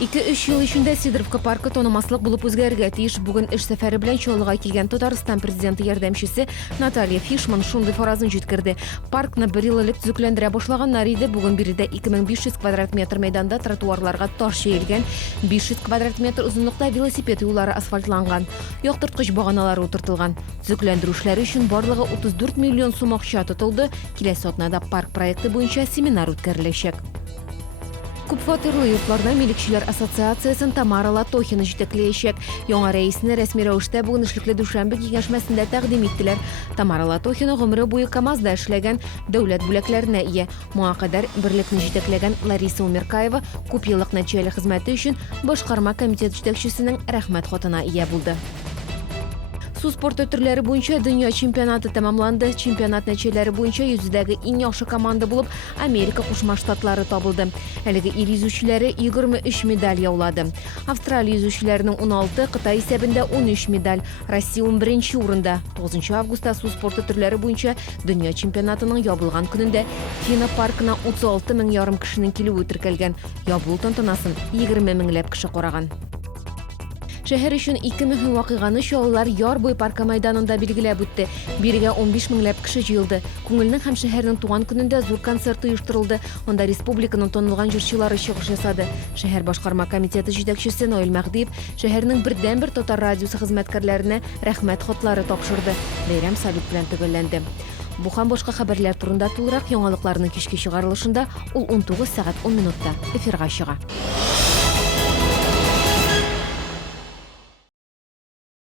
2-3 yıl içinde Sidrovka parkı tanımaslık bulup özgərgə tiyiş. Bugün iş seferi bilen çoğuluğa kelgen Tataristan prezidenti yardımcısı Natalya Fishman şunday farazın jitkirdi. Parkны bir yıllık tüzüklendire başlaganlar idi. Bugün biri de 2500 kvadrat metr meydanda trotuarlarga taş şeyilgen, 500 kvadrat metr uzunlukta velosiped yolları asfaltlangan, yoktırtkıç bağanaları oturtulgan. Tüzüklendirüşleri için barlığı 34 milyon so'm akça tutuldu. Kelesi atnada park proyekti boyunca seminar ötkerilecek. Ko'pfatorli yurtlarına Milikçiler Assotsiatsiyasının Tamara Latoxina jitekleyecek. Яңа reisini resmi rəvişdə bugün işlikli düşənbə kengəşməsində təqdim etdilər. Tamara Latoxina ömrü boyu Kamazda işləyən dövlət бүләкләренә ия. Моңа кадәр birlikni җитәкләгән Лариса Умеркаева күп еллык нәтиҗәле хезмәте өчен башкарма комитет җитәкчесенең рәхмәт хатына ия булды. Su sportu türləri boyunca dünya çempionatı tamamlandı. Çempionat nəticələri boyunca yüzüdəgi en yaxşı komanda bulub Amerika Qoşma Ştatları tabıldı. Әлеге ил yüzüçüləri 23 medal yauladı. Avstraliya yüzüçülərinin 16, Qıtay hesabında 13 medal. Россия 11-ci урында. 9 avqustda su sportu türləri boyunca dünya çempionatının yabılğan günündə Fina parkına 36 min yarım kişinin kilübü türkəlgən. Yabılу tantanaсын 20 minlәп kişi qoragан. Şehir için iki mühim vakıganı şoğullar yar boy parka meydanında bilgilep öttü. Biriga 15 minlep kişi jıyıldı. Көңілнің hem şehirnin tuğan gününde zor konsert uyuşturuldu. Onda Respublikanın tanılgan jürçilары çıkış yasadı. Şehir Başkarma Komiteti җитәкчесе Nail Мәгдиев şehirnin birden-bir Tatar radiosu hizmetkarlarına rahmet xatlары topşırdı. Bayram salut bilen tөгәлләнде. Bu ham boshqa xabarlar turында tулырак яңалыкларның кичке чыгарылышында ул 19 saat 10 minutda efirga чыга.